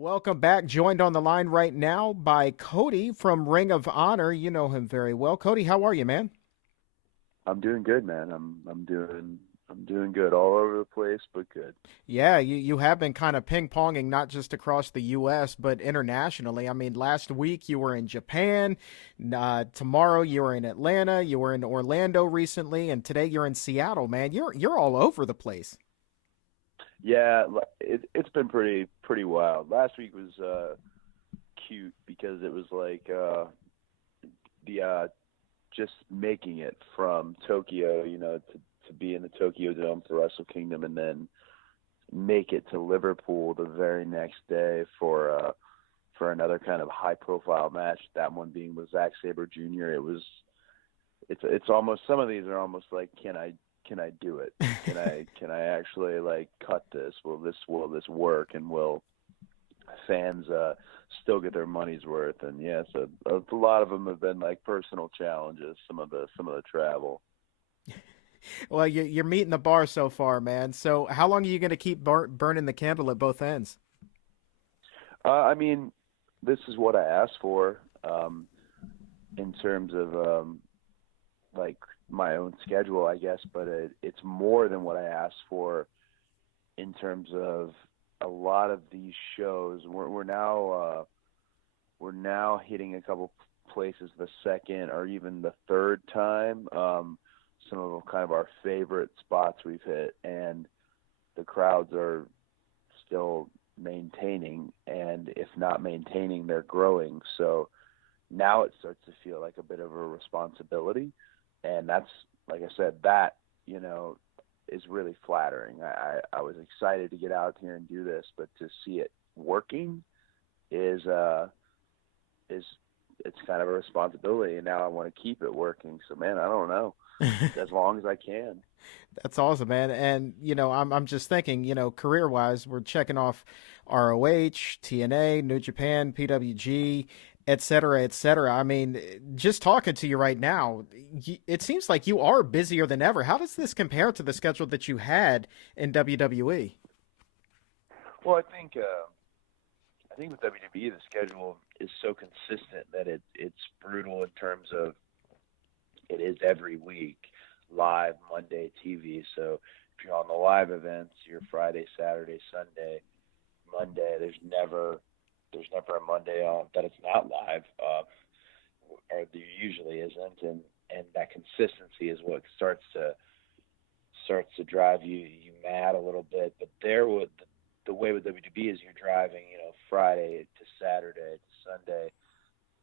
Welcome back. Joined on the line right now by Cody from Ring of Honor. You know him very well. Cody, how are you, man? I'm doing good, man. I'm doing good all over the place, but good. Yeah, you have been kind of ping-ponging not just across the U.S., but internationally. I mean, last week you were in Japan. Tomorrow you were in Atlanta. You were in Orlando recently, and today you're in Seattle, man. You're all over the place. Yeah, it's been pretty wild. Last week was cute because it was like the just making it from Tokyo, to be in the Tokyo Dome for Wrestle Kingdom, and then make it to Liverpool the very next day for another kind of high profile match. That one being with Zack Sabre Jr. It's almost, some of these are almost like, can I do it? Can I actually like cut this? Will this work? And will fans still get their money's worth? And yeah, so a lot of them have been like personal challenges. Some of the travel. Well, you're meeting the bar so far, man. So how long are you going to keep burning the candle at both ends? I mean, this is what I asked for, in terms of like my own schedule, I guess. But it's more than what I asked for in terms of a lot of these shows. We're now hitting a couple places the second or even the third time. Some of them kind of our favorite spots we've hit, and the crowds are still maintaining, and if not maintaining, they're growing. So now it starts to feel like a bit of a responsibility, and that's, like I said, that is really flattering. I was excited to get out here and do this, but to see it working is is it's kind of a responsibility, and now I want to keep it working. So man, I don't know, as long as I can. That's awesome, man. And I'm just thinking, career wise, we're checking off ROH, TNA, New Japan, PWG, et cetera, et cetera. I mean, just talking to you right now, it seems like you are busier than ever. How does this compare to the schedule that you had in WWE? Well, I think with WWE, the schedule is so consistent that it's brutal in terms of it is every week live Monday TV. So if you're on the live events, you're Friday, Saturday, Sunday, Monday. There's never a Monday that it's not live, or there usually isn't, and that consistency is what starts to drive you mad a little bit. But the way with WWE is you're driving, Friday to Saturday to Sunday,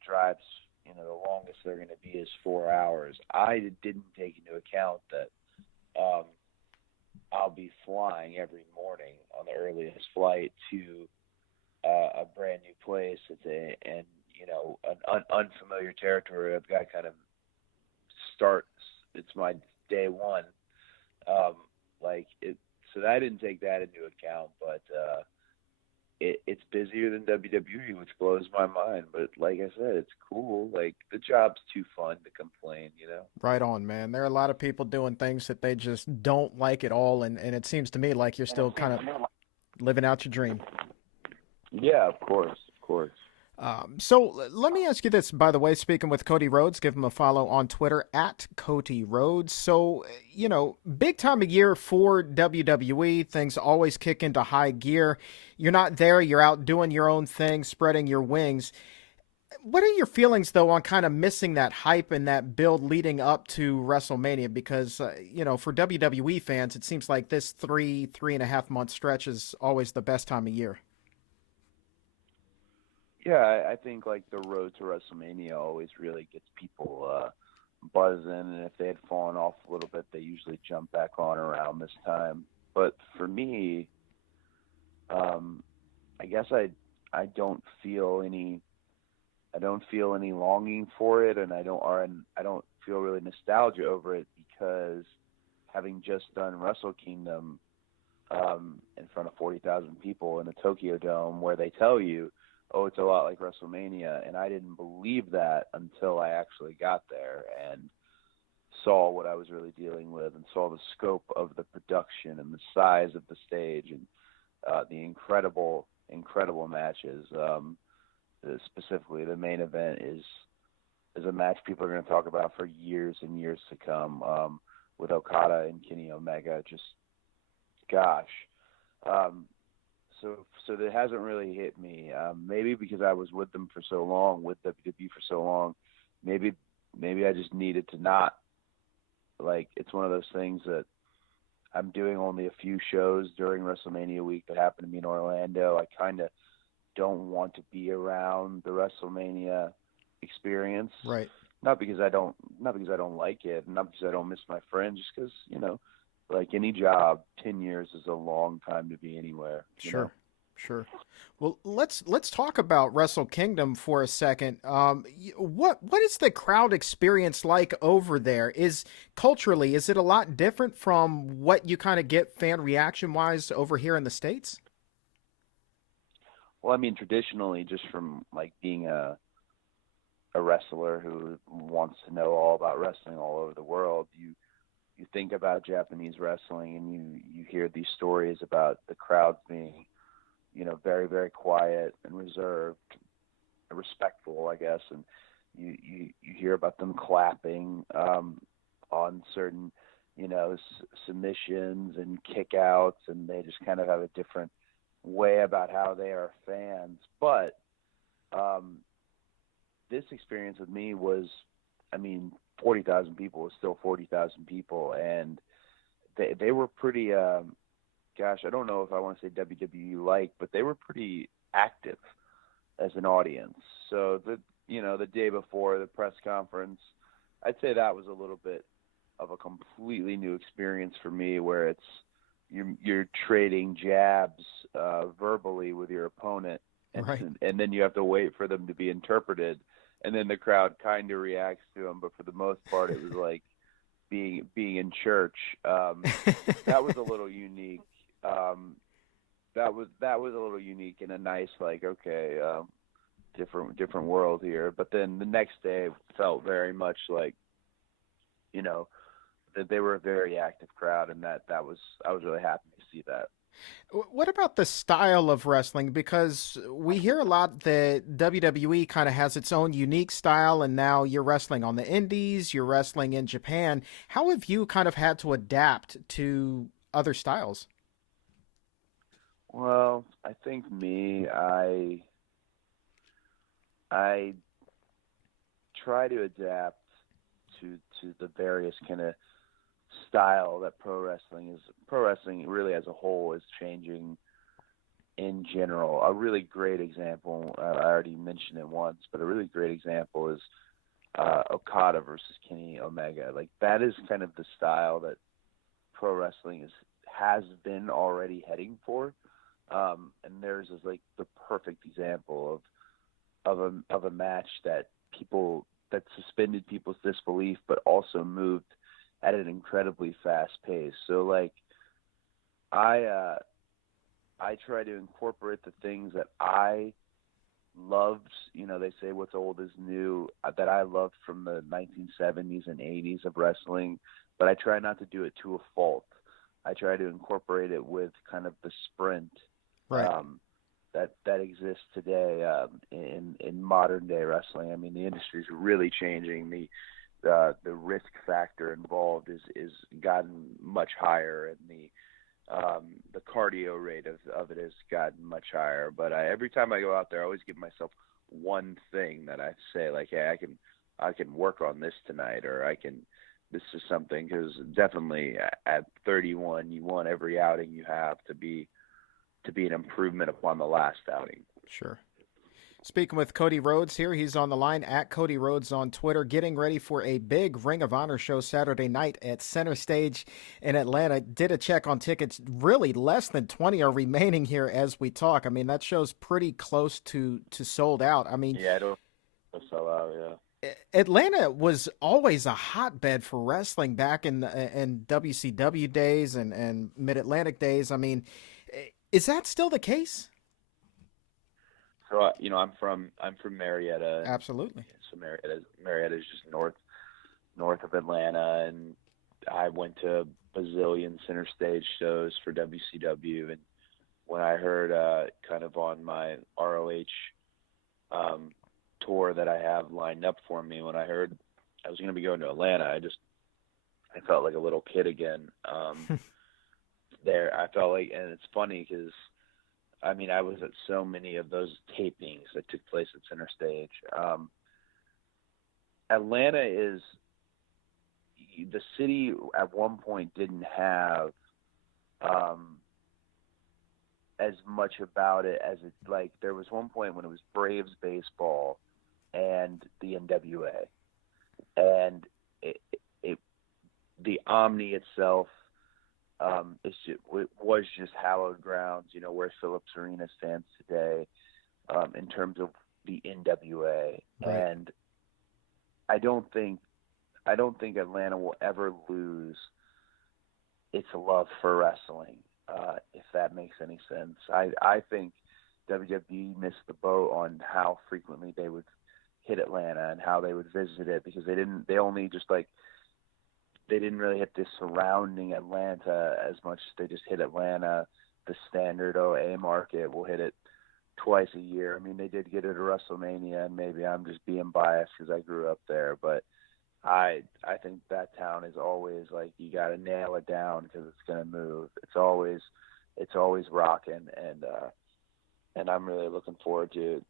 drives, the longest they're going to be is 4 hours. I didn't take into account that um, I'll be flying every morning on the earliest flight to a brand new place. And an unfamiliar territory. I've got to kind of start. It's my day one. Um, like it, so I didn't take that into account, but it's busier than WWE, which blows my mind. But like I said, it's cool. Like the job's too fun to complain. Right on, man. There are a lot of people doing things that they just don't like at all, and it seems to me like you're still kind of living out your dream. Yeah, of course, of course. So let me ask you this, by the way, speaking with Cody Rhodes, give him a follow on Twitter at Cody Rhodes. So, big time of year for WWE. Things always kick into high gear. You're not there, you're out doing your own thing, spreading your wings. What are your feelings, though, on kind of missing that hype and that build leading up to WrestleMania? Because, for WWE fans, it seems like this 3.5 month stretch is always the best time of year. Yeah, I think like the road to WrestleMania always really gets people buzzing, and if they had fallen off a little bit, they usually jump back on around this time. But for me, I guess I don't feel any longing for it, and I don't feel really nostalgia over it because having just done Wrestle Kingdom in front of 40,000 people in the Tokyo Dome, where they tell you, oh, it's a lot like WrestleMania, and I didn't believe that until I actually got there and saw what I was really dealing with, and saw the scope of the production and the size of the stage, and the incredible incredible matches. Specifically, the main event is a match people are going to talk about for years and years to come. With Okada and Kenny Omega, just gosh. Um, so that hasn't really hit me. Maybe because I was with them for so long, with WWE for so long. Maybe I just needed to not, like, it's one of those things that I'm doing only a few shows during WrestleMania week that happen to be in Orlando. I kind of don't want to be around the WrestleMania experience. Right. Not because I don't like it, not because I don't miss my friends, just because, like any job, 10 years is a long time to be anywhere. Sure. Sure. Well, let's talk about Wrestle Kingdom for a second. What is the crowd experience like over there? Is it a lot different from what you kind of get fan reaction wise over here in the States? Well, I mean, traditionally, just from like being a wrestler who wants to know all about wrestling all over the world, you think about Japanese wrestling and you hear these stories about the crowds being, very, very quiet and reserved, respectful, I guess, and you hear about them clapping on certain, submissions and kickouts, and they just kind of have a different way about how they are fans. But this experience with me was, I mean, 40,000 people is still 40,000 people, and they were pretty. Gosh, I don't know if I want to say WWE like, but they were pretty active as an audience. So the day before the press conference, I'd say that was a little bit of a completely new experience for me, where it's you're trading jabs verbally with your opponent, Right. and then you have to wait for them to be interpreted, and then the crowd kind of reacts to them. But for the most part, it was like being in church. That was a little unique. That was a little unique in a nice, like, okay, different world here. But then the next day felt very much like, that they were a very active crowd, and I was really happy to see that. What about the style of wrestling? Because we hear a lot that WWE kind of has its own unique style, and now you're wrestling on the indies, you're wrestling in Japan. How have you kind of had to adapt to other styles? Well, I think I try to adapt to the various kind of style that pro wrestling really as a whole is changing in general. A really great example, I already mentioned it once, but a really great example is Okada versus Kenny Omega. Like, that is kind of the style that pro wrestling has been already heading for. And theirs is like the perfect example of a match that suspended people's disbelief, but also moved at an incredibly fast pace. So, like, I try to incorporate the things that I loved. They say what's old is new. That I loved from the 1970s and 80s of wrestling, but I try not to do it to a fault. I try to incorporate it with kind of the sprint Right. that exists today in modern day wrestling. I mean, the industry is really changing. The risk factor involved is gotten much higher, and the cardio rate of it has gotten much higher. But every time I go out there, I always give myself one thing that I say, like, hey, I can work on this tonight, or this is something, because definitely at 31, you want every outing you have to be an improvement upon the last outing. Sure. Speaking with Cody Rhodes here, he's on the line at Cody Rhodes on Twitter, getting ready for a big Ring of Honor show Saturday night at Center Stage in Atlanta. Did a check on tickets. Really, less than 20 are remaining here as we talk. I mean, that show's pretty close to sold out. I mean, Yeah, it'll sell out. Yeah. Atlanta was always a hotbed for wrestling back in WCW days and Mid Atlantic days. I mean, is that still the case? So I'm from Marietta, and Absolutely. so Marietta is just north of Atlanta, and I went to bazillion center stage shows for WCW, and when I heard kind of on my ROH tour that I have lined up for me, when I heard I was going to be going to Atlanta, I felt like a little kid again. There, I felt like, and it's funny because I mean I was at so many of those tapings that took place at Center Stage. Atlanta is the city at one point didn't have as much about it as it, like, there was one point when it was Braves baseball and the NWA, and the Omni itself it was just hallowed grounds, you know, where Phillips Arena stands today, in terms of the NWA. Right. And I don't think Atlanta will ever lose its love for wrestling, if that makes any sense. I think WWE missed the boat on how frequently they would hit Atlanta and how they would visit it, because they didn't really hit the surrounding Atlanta as much as they just hit Atlanta. The standard OA market will hit it twice a year. I mean, they did get it at WrestleMania, and maybe I'm just being biased because I grew up there, but I think that town is always like, you got to nail it down because it's going to move. It's always rocking, and I'm really looking forward to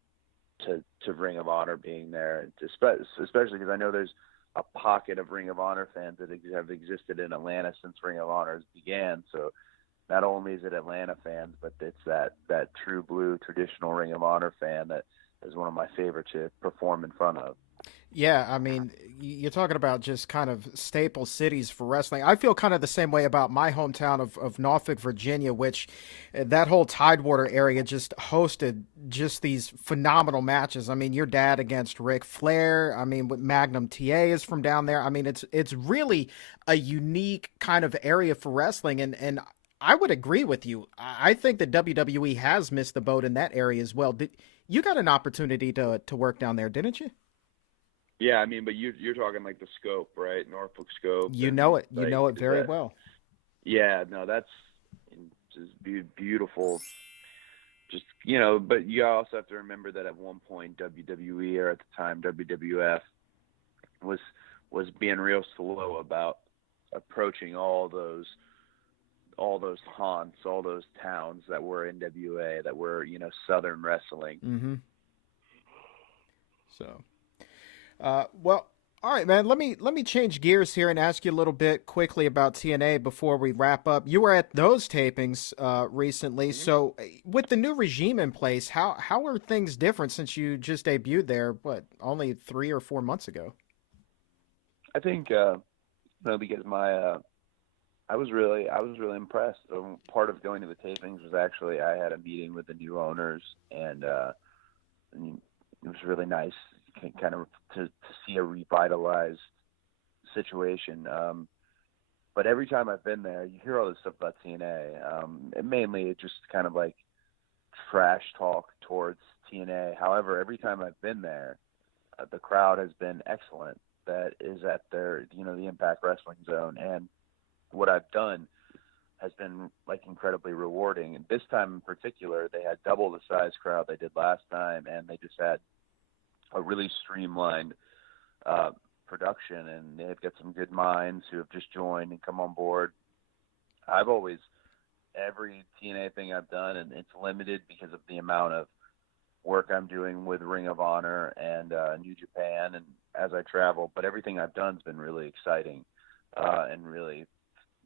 Ring of Honor being there, especially because I know there's a pocket of Ring of Honor fans that have existed in Atlanta since Ring of Honor began. So not only is it Atlanta fans, but it's that true blue traditional Ring of Honor fan that is one of my favorites to perform in front of. Yeah, I mean, you're talking about just kind of staple cities for wrestling. I feel kind of the same way about my hometown of Norfolk, Virginia, which that whole Tidewater area just hosted just these phenomenal matches. I mean, your dad against Ric Flair. I mean, with Magnum TA is from down there. I mean, it's really a unique kind of area for wrestling, and I would agree with you. I think that WWE has missed the boat in that area as well. You got an opportunity to work down there, didn't you? Yeah, I mean, but you're talking like the Scope, right? Norfolk Scope. You And know it. You like, know it very well. Yeah, no, that's just beautiful. Just, you know, but you also have to remember that at one point WWE, or at the time WWF, was being real slow about approaching all those haunts, all those towns that were NWA, that were, you know, Southern wrestling. Mm-hmm. So. Well, all right, man. Let me change gears here and ask you a little bit quickly about TNA before we wrap up. You were at those tapings recently, Mm-hmm. so with the new regime in place, how are things different since you just debuted there? What, only 3 or 4 months ago? I think because I was really impressed. So part of going to the tapings was actually I had a meeting with the new owners, and it was really nice, kind of to see a revitalized situation. But every time I've been there, you hear all this stuff about TNA. And mainly it just kind of like trash talk towards TNA. However, every time I've been there, the crowd has been excellent. That is at their, you know, the Impact Wrestling Zone, and what I've done has been like incredibly rewarding. And this time in particular, they had double the size crowd they did last time, and they just had a really streamlined production, and they've got some good minds who have just joined and come on board. Every TNA thing I've done, and it's limited because of the amount of work I'm doing with Ring of Honor and New Japan, and as I travel, but everything I've done has been really exciting, and really,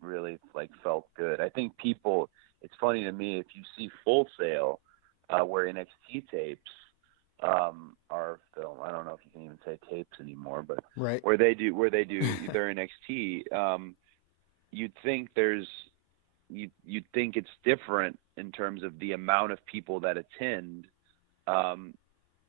really like felt good. I think it's funny to me, if you see Full Sail, where NXT tapes are filmed. I don't know if you can even say tapes anymore, but Right. where they do their NXT, you'd think it's different in terms of the amount of people that attend,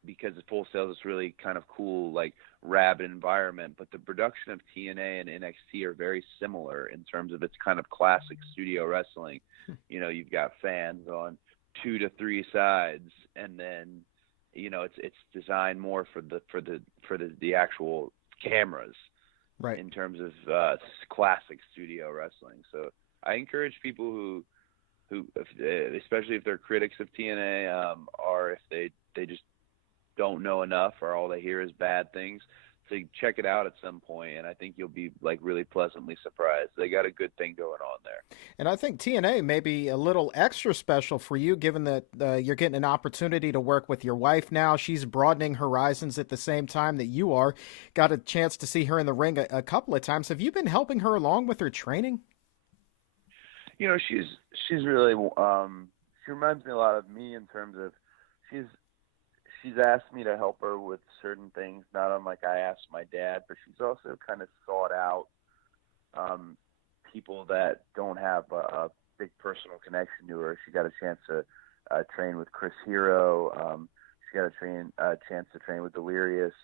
because the Full Sail is really kind of cool, like rabid environment. But the production of TNA and NXT are very similar in terms of its kind of classic studio wrestling. You know, you've got fans on 2 to 3 sides, and then, you know, it's designed more for the actual cameras, Right. in terms of classic studio wrestling. So I encourage people who especially if they're critics of TNA, or if they just don't know enough, or all they hear is bad things. So you check it out at some point, and I think you'll be like really pleasantly surprised. They got a good thing going on there. And I think TNA may be a little extra special for you, given that you're getting an opportunity to work with your wife now. She's broadening horizons at the same time that you are. Got a chance to see her in the ring a couple of times. Have you been helping her along with her training? She's really she reminds me a lot of me in terms of she's she's asked me to help her with certain things, not unlike I asked my dad, but she's also kind of sought out um, people that don't have a big personal connection to her. She got a chance to train with Chris Hero. She got a chance to train with Delirious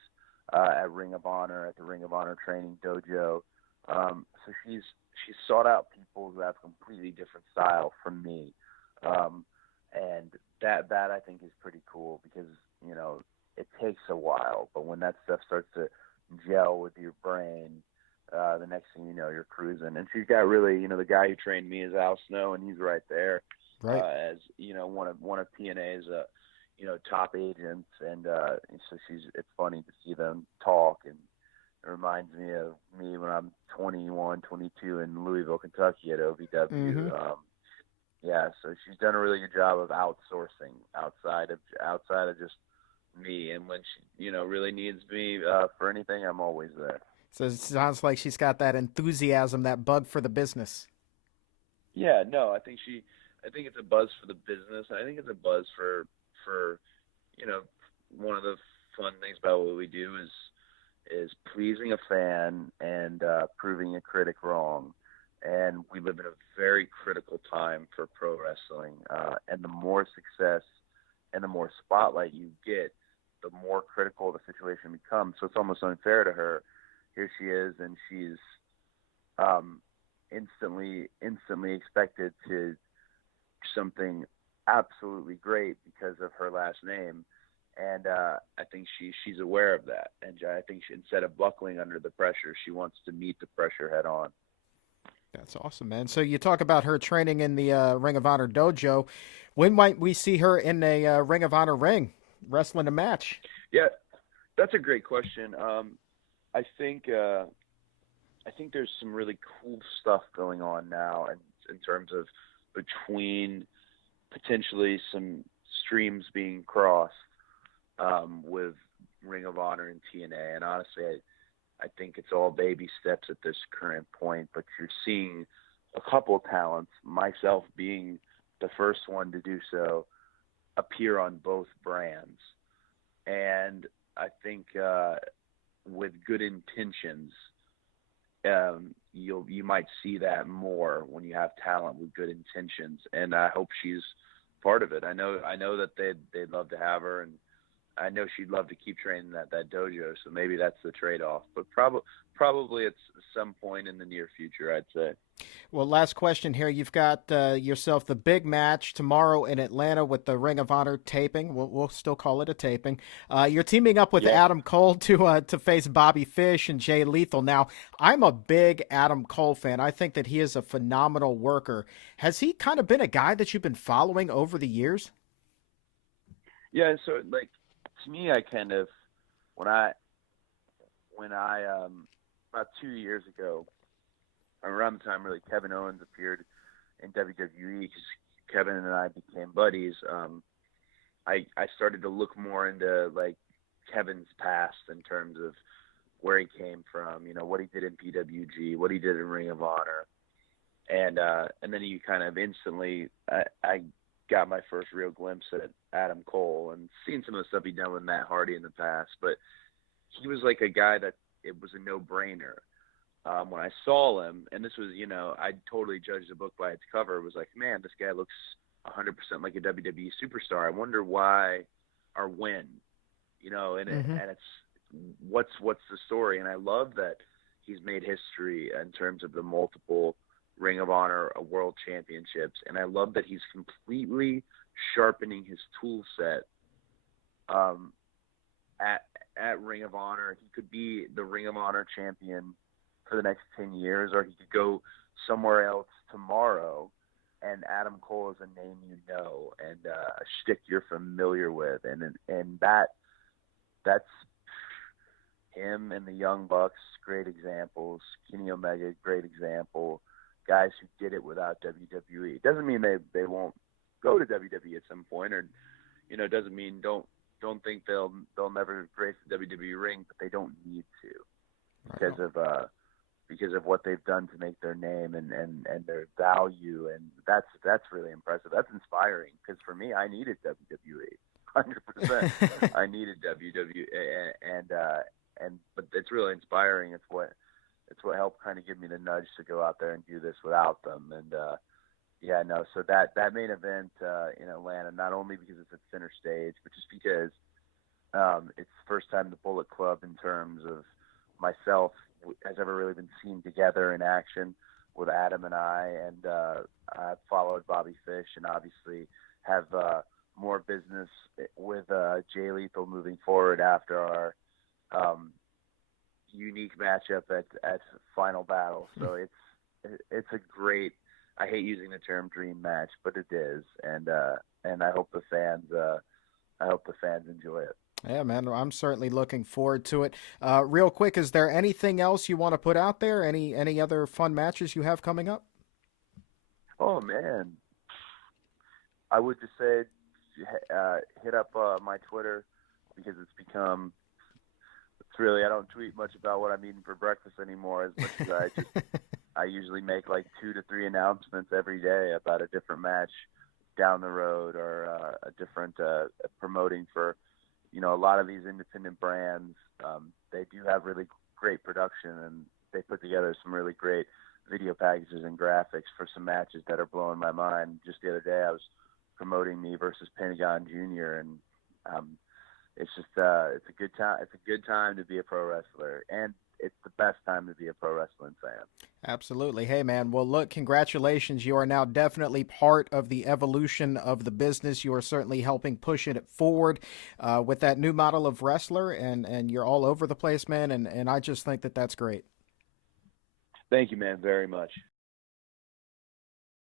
at Ring of Honor, at the Ring of Honor training dojo. So she's sought out people who have completely different style from me, and that I think is pretty cool because it takes a while, but when that stuff starts to gel with your brain, the next thing you know, you're cruising. And she's got really, the guy who trained me is Al Snow, and he's right there, Right. as one of PNA's top agents, and so it's funny to see them talk, and it reminds me of me when I'm 21, 22 in Louisville, Kentucky at Mm-hmm. OVW. Yeah, so she's done a really good job of outsourcing outside of just me, and when she really needs me for anything, I'm always there. So it sounds like she's got that enthusiasm, that bug for the business. Yeah, no, I think it's a buzz for the business. I think it's a buzz for you know one of the fun things about what we do is pleasing a fan and proving a critic wrong. And we live in a very critical time for pro wrestling, and the more success and the more spotlight you get, the more critical the situation becomes. So it's almost unfair to her. Here she is, and she's um, instantly expected to do something absolutely great because of her last name. And I think she's aware of that. And I think instead of buckling under the pressure, she wants to meet the pressure head on. That's awesome, man. So you talk about her training in the Ring of Honor dojo. When might we see her in a Ring of Honor ring wrestling a match? Yeah, that's a great question. I think there's some really cool stuff going on now, and in terms of between potentially some streams being crossed with Ring of Honor and TNA. And honestly, I think it's all baby steps at this current point. But you're seeing a couple talents, myself being the first one to do so, appear on both brands. And I think with good intentions, you might see that more when you have talent with good intentions, and I hope she's part of it. I know that they'd love to have her, and I know she'd love to keep training that dojo. So maybe that's the trade off, but probably at some point in the near future, I'd say. Well, last question here. You've got yourself the big match tomorrow in Atlanta with the Ring of Honor taping. We'll still call it a taping. You're teaming up with Yeah. Adam Cole to face Bobby Fish and Jay Lethal. Now, I'm a big Adam Cole fan. I think that he is a phenomenal worker. Has he kind of been a guy that you've been following over the years? Yeah. So like to me, I kind of when I about 2 years ago, around the time really Kevin Owens appeared in WWE, because Kevin and I became buddies. I started to look more into like Kevin's past in terms of where he came from, what he did in PWG, what he did in Ring of Honor, and then you kind of instantly I got my first real glimpse at Adam Cole and seen some of the stuff he'd done with Matt Hardy in the past, but he was like a guy that it was a no-brainer. When I saw him, and this was, I totally judged the book by its cover. It was like, man, this guy looks 100% like a WWE superstar. I wonder why or when, Mm-hmm. and it's what's the story. And I love that he's made history in terms of the multiple Ring of Honor World Championships, and I love that he's completely sharpening his tool set at Ring of Honor. He could be the Ring of Honor champion for the next 10 years, or he could go somewhere else tomorrow and Adam Cole is a name you know and a shtick you're familiar with, and that's him and the Young Bucks, great examples. Kenny Omega, great example. Guys who did it without WWE. It doesn't mean they won't go to WWE at some point, or it doesn't mean don't think they'll never grace the WWE ring, but they don't need to because of what they've done to make their name and their value, and that's really impressive. That's inspiring because for me, I needed WWE, 100%. I needed WWE, but it's really inspiring. It's what helped kind of give me the nudge to go out there and do this without them. And so that main event in Atlanta, not only because it's at center stage, but just because it's the first time the Bullet Club, in terms of myself, has ever really been seen together in action with Adam and I. And I've followed Bobby Fish, and obviously have more business with Jay Lethal moving forward after our unique matchup at Final Battle. So it's a great, I hate using the term dream match, but it is, and I hope the fans enjoy it. Yeah, man, I'm certainly looking forward to it. Real quick, is there anything else you want to put out there? Any other fun matches you have coming up? Oh man, I would just say hit up my Twitter, because it's really, I don't tweet much about what I'm eating for breakfast anymore, as much as I usually make like 2 to 3 announcements every day about a different match down the road, or a different promoting for, a lot of these independent brands. They do have really great production, and they put together some really great video packages and graphics for some matches that are blowing my mind. Just the other day, I was promoting me versus Pentagon Jr., and it's just it's a good time. It's a good time to be a pro wrestler, and it's the best time to be a pro wrestling fan. Absolutely. Hey, man. Well, look, congratulations. You are now definitely part of the evolution of the business. You are certainly helping push it forward with that new model of wrestler, and you're all over the place, man. And I just think that that's great. Thank you, man, very much.